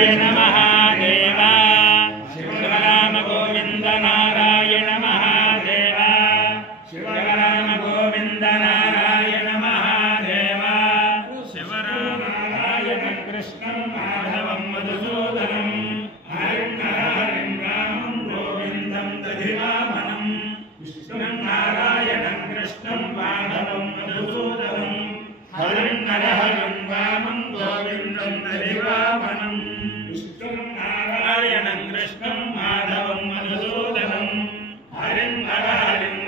नारायण महादेव शिवराम गोविंद नारायण महादेव शिवराम गोविंद नारायण महादेव शिवराम नारायण कृष्णं माधवं मधुसूदनं हरिं रामं गोविंदं दधिवामनं विष्णुं नारायणं कृष्णं माधवं मधुसूदनं हरिं रामं गोविंदं दधिवामनं विष्णुं नारायणं कृष्णं माधवं मधुसूदनं हरिं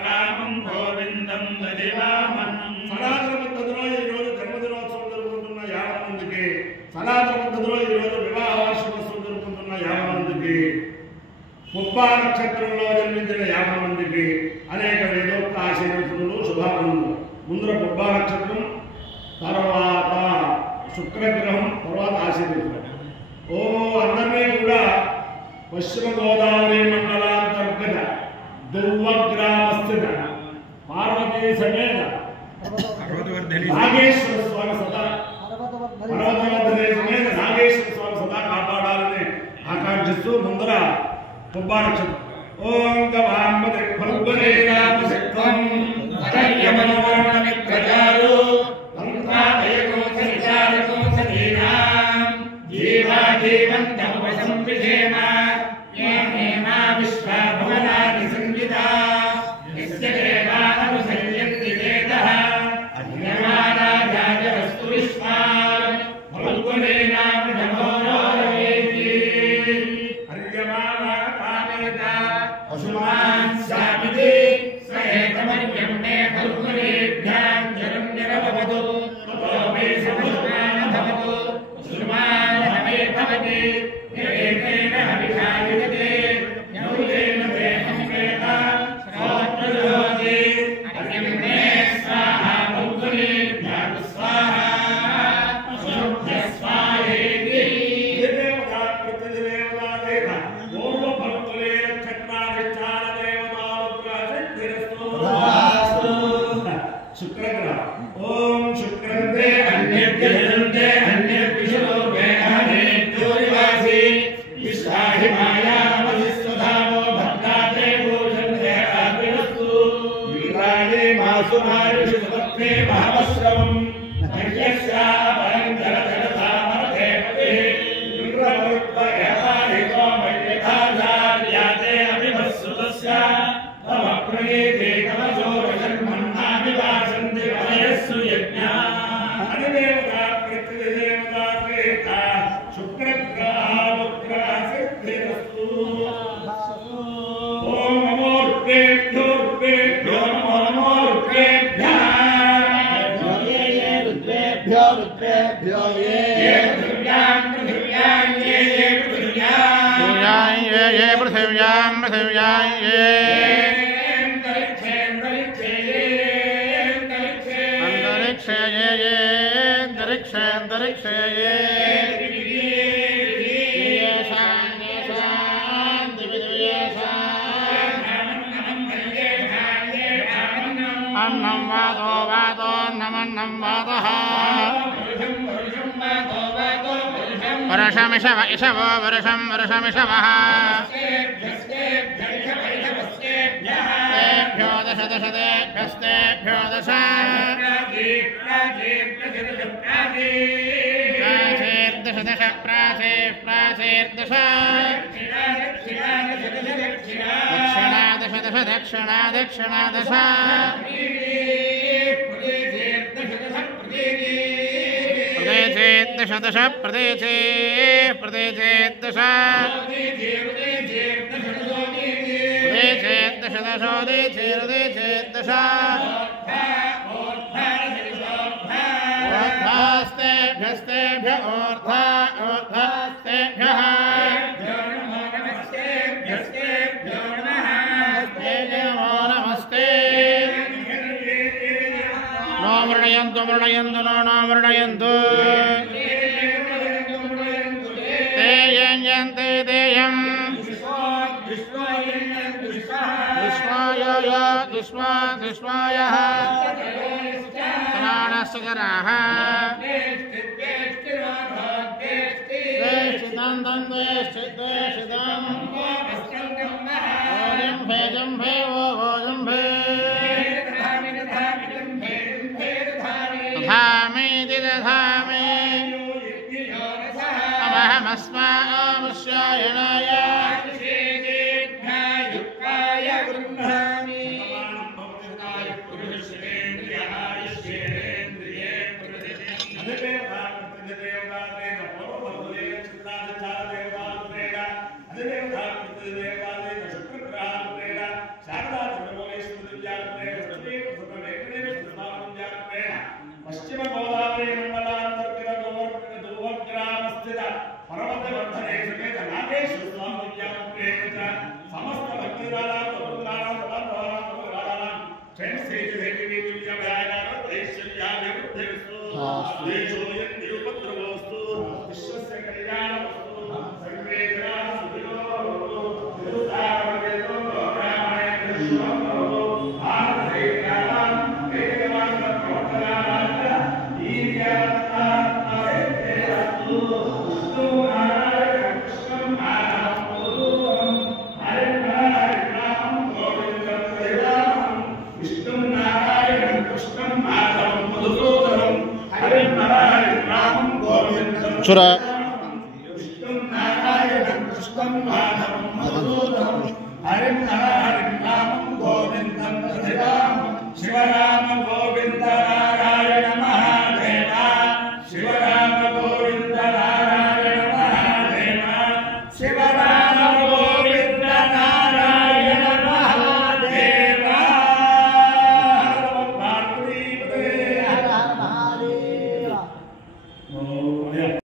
रामं गोविंदं दधिवामनं సనాతన పద్ధతిలో ఈ రోజు జన్మదినోత్సవం జరుపుకుంటున్న 50 మందికి సనాతన పద్ధతిలో ఈ రోజు వివాహ వార్షికోత్సవం జరుపుకుంటున్న 50 మందికి పుబ్బా నక్షత్రంలో జన్మించిన 50 మందికి అనేక వేదోక్త ఆశీర్వచనలు శుభాకాంక్షలు. ముందర పుబ్బా నక్షత్రం, తర్వాత శుక్రగ్రహం, తర్వాత ఆశీర్వచనం. అందరినీ కూడా పశ్చిమ గోదావరి మండలాంతర్గత దుర్వగ్రామస్థిత పార్వతీ సమేత నాగేశ్వర స్వామి సదా పర్వతవర్ధనే సమేత నాగేశ్వర స్వామి సదా కాపాడాలని ఆకాంక్షిస్తూ ముందర పుబ్బా నక్షత్రం. ఓం గవాంబదే ఫల్గునే నామశక్తం వరయ్యమనవర్ణమిత్రచారు తంత్రాభయకో సంచారకో సదీనాం జీవాజీవంతం వసంవిషేమ ఏమేమా విశ్వభవనాని సంగీతా యస్య దేవా అనుసంయంతి వేదః అజ్ఞానారాజాయ వస్తు విశ్వాన్ ఫల్గునే నామ నమోరోరవేతి హర్యమానా కామేత పశుమాన్ శామితి స్వేతమర్యం మే ఫల్గునేభ్యాం జలం నిరవవతు తతో మే సముష్మాన భవతు పశుమాన్ హమే భవతి ఏకేన అభిషాయుజతే యౌయేన దేహం వేద శ్రోత్రయోగి అర్యం మే స్వాహా ఫల్గునేభ్యాం స్వాహా పశుభ్య స్వాహేతి దేవతా ప్రతిదేవతా దేవ పూర్వ భక్తులే నక్షత్రాధిష్టాన దేవతాలుగ్రహస్తు శుక్రగ్రహం. ఓం శుక్రంతే అన్యత్య జనంతే అన్యద్విషలోకే అహనేత్యోరివాసి విశ్వాహి మాయామధిస్వధామో భద్రాతే భూషణే అగ్నిరస్తు వీరాణి మాసు మారుషి సుపత్నే మహావశ్రవం నయ్యస్యా పరం జలజలసామరథే పతే ఇంద్రవృత్వ యథాహితో మయ్యథాచార్యాతే అభిమస్సుతస్య తమ ప్రణీతే కవచోరజన్మన్నాభివాసంతి వయస్సు యజ్ఞా అధిదేవతా ప్రతిదేవతా శ్రేత శుక్రగ్రహానుగ్రహసిద్ధిరస్తు. ఓం నమోర్పేభ్యో నమో నమోర్పేభ్యః రుద్రేభ్యో రుద్రేభ్యో ఏ పృథివ్యాం పృథివ్యాం ఏ పృథివ్యాం ఏ పృథివ్యాం పృథివ్యాం ఏ అంతరిక్షే ఏ అంతరిక్షే అంతరిక్షే ఏ అన్నం వాదో వాదో నమన్నం వాదః వర్షమిషవ ఇషవో వర్షం వర్షమిషవః తేభ్యో దశ దశ తేభ్యస్తేభ్యో దశ ప్రాచీర్దశ దశ ప్రాచీర్దశ దక్షిణా దశ దశ దక్షిణా దక్షిణా దశ ప్రదేశేద్దశ దశ ప్రదేశే ప్రదేశేద్దశ ప్రదేశేద్దశ దశోదేశేర్దేశేద్దశ ఓర్ధ్వాస్తేభ్యస్తేభ్య ఓర్ధ్వా ఓర్ధ్వాస్తేభ్యః నమో నమస్తే నో మృణయంతు మృణయంతు నో మృణయంతు తేయంతే తేయం దుష్మాయ దుష్మాయ ప్రాణస్య జరాః నందం ద్వేషితం ఓజంభే జంభే ఓ ఓజంభే దధామీతి దధామి అమహమస్మాముష్యాయణాయ పశ్చిమ గోదావరి మండలాంతర్గత గోవర్గ్రామ స్థిత పర్వతవర్ధనే సమేత నాగేశ్వర స్వామి విద్యాప్రేణ సమస్త భక్తురాల విశ్వస్య కళ్యాణమస్తు సర్వే జనాః సుఖినో భవంతు చురా హరిం నారాయణం గోవిందం శివరామ గోవింద